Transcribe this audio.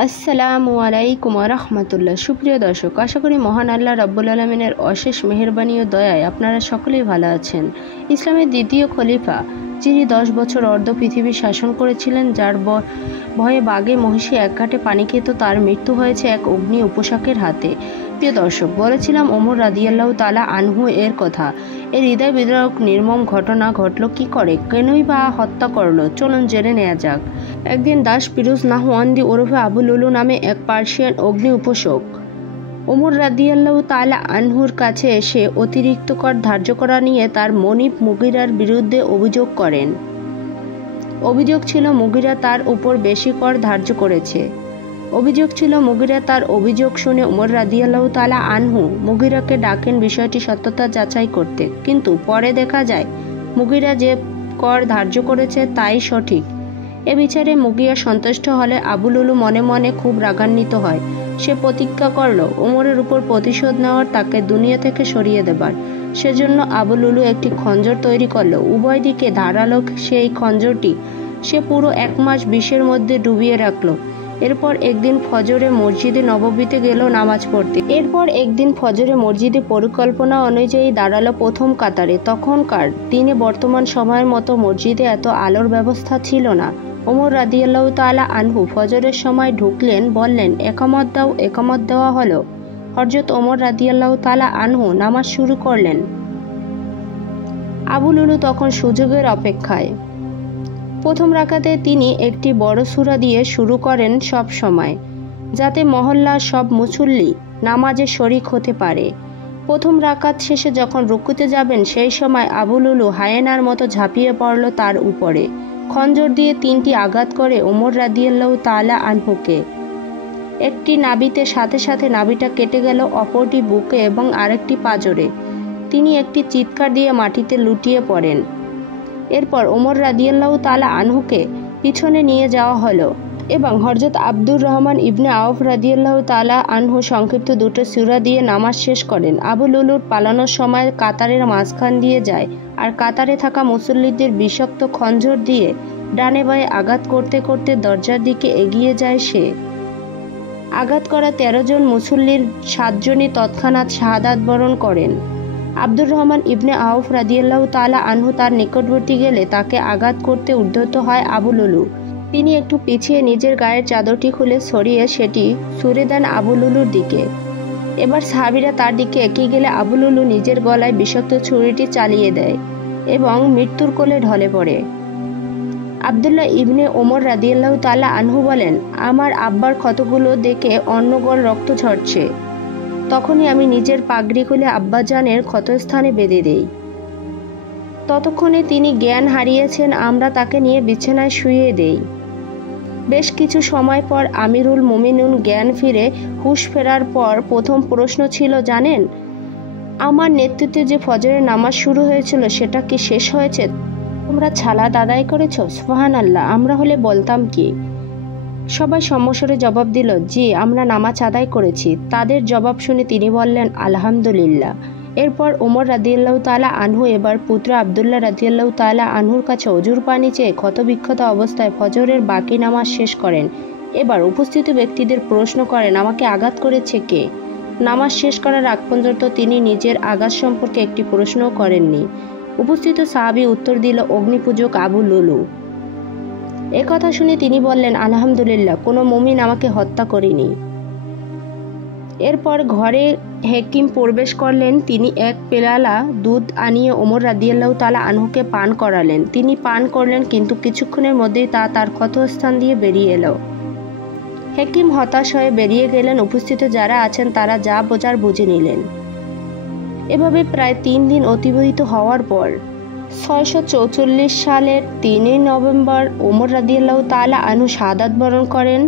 আসসালামু আলাইকুম রহমতুল্লাহ। সুপ্রিয় দর্শক, আশা করি মহান আল্লাহ রাব্বুল আলামিনের অশেষ মেহেরবানি ও দয়ায় আপনারা সকলেই ভালো আছেন। ইসলামের দ্বিতীয় খলিফা, যিনি 10 বছর অর্ধ পৃথিবী শাসন করেছিলেন, যার ভয়ে বাঘে মহিষী এক ঘাটে পানি খেত, তার মৃত্যু হয়েছে এক অগ্নি উপাসকের হাতে। প্রিয় দর্শক, বলেছিলাম ওমর রাদিয়াল্লাহু তাআলা আনহু এর কথা। এর হৃদয় বিদারক নির্মম ঘটনা ঘটল কি করে, কেনই বা হত্যা করলো, চলুন জেনে নেওয়া যাক। একদিন দাস পিরুজ নাহওয়ান্দি ওরফে আবু লুলু নামে এক পার্সিয়ান অগ্নি উপাসক ওমর রাদিয়াল্লাহু তাআলা আনহুর কাছে এসে অতিরিক্ত কর ধার্য করা নিয়ে তার মনিব মুগিরার বিরুদ্ধে অভিযোগ করেন। অভিযোগ ছিল মুগিরা তার উপর বেশি কর ধার্য করেছে। মুগিরা তার অভিযোগ শুনে ওমর রাদিয়াল্লাহু তাআলা আনহু মুগিরাকে ডাকেন বিষয়টি সত্যতা যাচাই করতে, কিন্তু পরে দেখা যায় মুগিরা যে কর ধার্য করেছে তাই সঠিক। এ বিচারে মুগিরা সন্তুষ্ট হলে আবু লুলু মনে মনে খুব রাগান্বিত হয়। সে প্রতিজ্ঞা করল ওমরের উপর প্রতিশোধ নেওয়ার, তাকে দুনিয়া থেকে সরিয়ে দেবার। সেজন্য আবু লুলু একটি খঞ্জর তৈরি করল। উভয় দিকে ধারালো সেই খঞ্জরটি সে পুরো 1 মাস বিষের মধ্যে ডুবিয়ে রাখল। এরপর একদিন ফজরে মসজিদে পরিকল্পনা অনুযায়ী দাঁড়ালো প্রথম কাতারে। তখনকার দিনে বর্তমান সময়ের মতো মসজিদে এত আলোর ব্যবস্থা ছিল না। ওমর রাদিয়াল্লাহু তাআলা আনহু ফজরের সময় ঢুকলেন, বললেন একামত দাও। একামত দেওয়া হলো। হযরত ওমর রাদিয়াল্লাহু তাআলা আনহু নামাজ শুরু করলেন। আবু লুলু তখন সুযোগের অপেক্ষায়। প্রথম রাকাতে তিনি একটি বড় সূরা দিয়ে শুরু করেন, সব সময় যাতে মহল্লার সব মুসল্লি নামাজে শরিক হতে পারে। প্রথম রাকাত শেষে যখন রুকুতে যাবেন, সেই সময় আবু লুলু হায়েনার মতো ঝাঁপিয়ে পড়ল তার উপরে। খঞ্জর দিয়ে 3টি আঘাত করে ওমর রাদিয়াল্লাহু তাআলা আনহুকে। একটি নাভিতে, সাথে সাথে নাভিটা কেটে গেল, অপরটি বুকে এবং আরেকটি পাঁজরে। তিনি একটি চিৎকার দিয়ে মাটিতে লুটিয়ে পড়েন। এরপর ওমর রাদিয়াল্লাহু তাআলা আনহুকে পিছনে নিয়ে যাওয়া হলো এবং হযরত আব্দুর রহমান ইবনে আওফ রাদিয়াল্লাহু তাআলা আনহু সংক্ষিপ্ত 2টো সূরা দিয়ে নামাজ শেষ করেন। আবু লুলুর পালানোর সময় কাতারের মাঝখান দিয়ে যায়, আর কাতারে থাকা মুসল্লিদের বিষাক্ত খঞ্জর দিয়ে ডানে বাঁয়ে আঘাত করতে করতে দরজার দিকে এগিয়ে যায় সে। আঘাত করা 13 জন মুসল্লির 7 জনই তৎক্ষণাৎ শাহাদাত বরণ করেন। আব্দুর রহমান ইবনে আওফ রাদিয়াল্লাহু তাআলা আনহু তার নিকটবর্তী গেলে তাকে আঘাত করতে উদ্যত হয় আবু লুলু। তিনি একটু পিছিয়ে নিজের গায়ের চাদরটি খুলে সরিয়ে সেটি ছুড়ে দেন আবু লুলুর দিকে। এবার সাহাবীরা তার দিকে এগিয়ে গেলে আবু লুলু নিজের গলায় বিষাক্ত ছুরিটি চালিয়ে দেয় এবং মৃত্যুর কোলে ঢলে পড়ে। আব্দুল্লাহ ইবনে ওমর রাদিয়াল্লাহু তাআলা আনহু বলেন, আমার আব্বার ক্ষতগুলো দেখে অন্নগড় রক্ত ঝরছে। তখনই আমি নিজের পাগড়ি খুলে আব্বাজানের ক্ষতস্থানে বেঁধে দেই। ততক্ষণে তিনি জ্ঞান হারিয়েছেন। আমরা তাকে নিয়ে বিছানায় শুইয়ে দেই। বেশ কিছু সময় পর আমিরুল মুমিনুন জ্ঞান ফিরে হুঁশ ফেরার পর প্রথম প্রশ্ন ছিল, জানেন আমার নেতৃত্বে যে ফজরের নামাজ শুরু হয়েছিল সেটা কি শেষ হয়েছে? তোমরা ছালাত আদায় করেছ? সুবহানাল্লাহ। আমরা হলে বলতাম কি? সবাই সমস্বরে জবাব দিল, জি, আমরা নামাজ আদায় করেছি। তাদের জবাব শুনে তিনি বললেন, আলহামদুলিল্লাহ। এরপর ওমর রাদিয়াল্লাহু তাআলা আনহু এবার পুত্র আব্দুল্লাহ রাদিয়াল্লাহু তাআলা আনহুর কাছে অজুর পানি চেয়ে ক্ষতবিক্ষত অবস্থায় ফজরের বাকি নামাজ শেষ করেন। এবার উপস্থিত ব্যক্তিদের প্রশ্ন করেন, আমাকে আঘাত করেছে কে? নামাজ শেষ করার আগ পর্যন্ত তিনি নিজের আঘাত সম্পর্কে একটি প্রশ্নও করেননি। উপস্থিত সাহাবী উত্তর দিল, অগ্নিপূজক আবু লুলু। একথা শুনে তিনি বললেন, আলহামদুলিল্লাহ, কোনো মুমিন আমাকে হত্যা করেনি। এরপর ঘরে হাকিম প্রবেশ করলেন। তিনি এক পেয়ালা দুধ আনিয়ে ওমর রাদিয়াল্লাহু তাআলা আনহুকে পান করালেন। তিনি পান করলেন, কিন্তু কিছুক্ষণের মধ্যেই তা তার ক্ষতস্থান দিয়ে বেরিয়ে এলো। হাকিম হতাশ হয়ে বেরিয়ে গেলেন। উপস্থিত যারা আছেন তারা যা বোঝার বুঝে নিলেন। এভাবে প্রায় 3 দিন অতিবাহিত হওয়ার পর 644 সালের 3 নভেম্বর ওমর রাদিয়াল্লাহু তাআলা আনহু শাহাদাত বরণ করেন।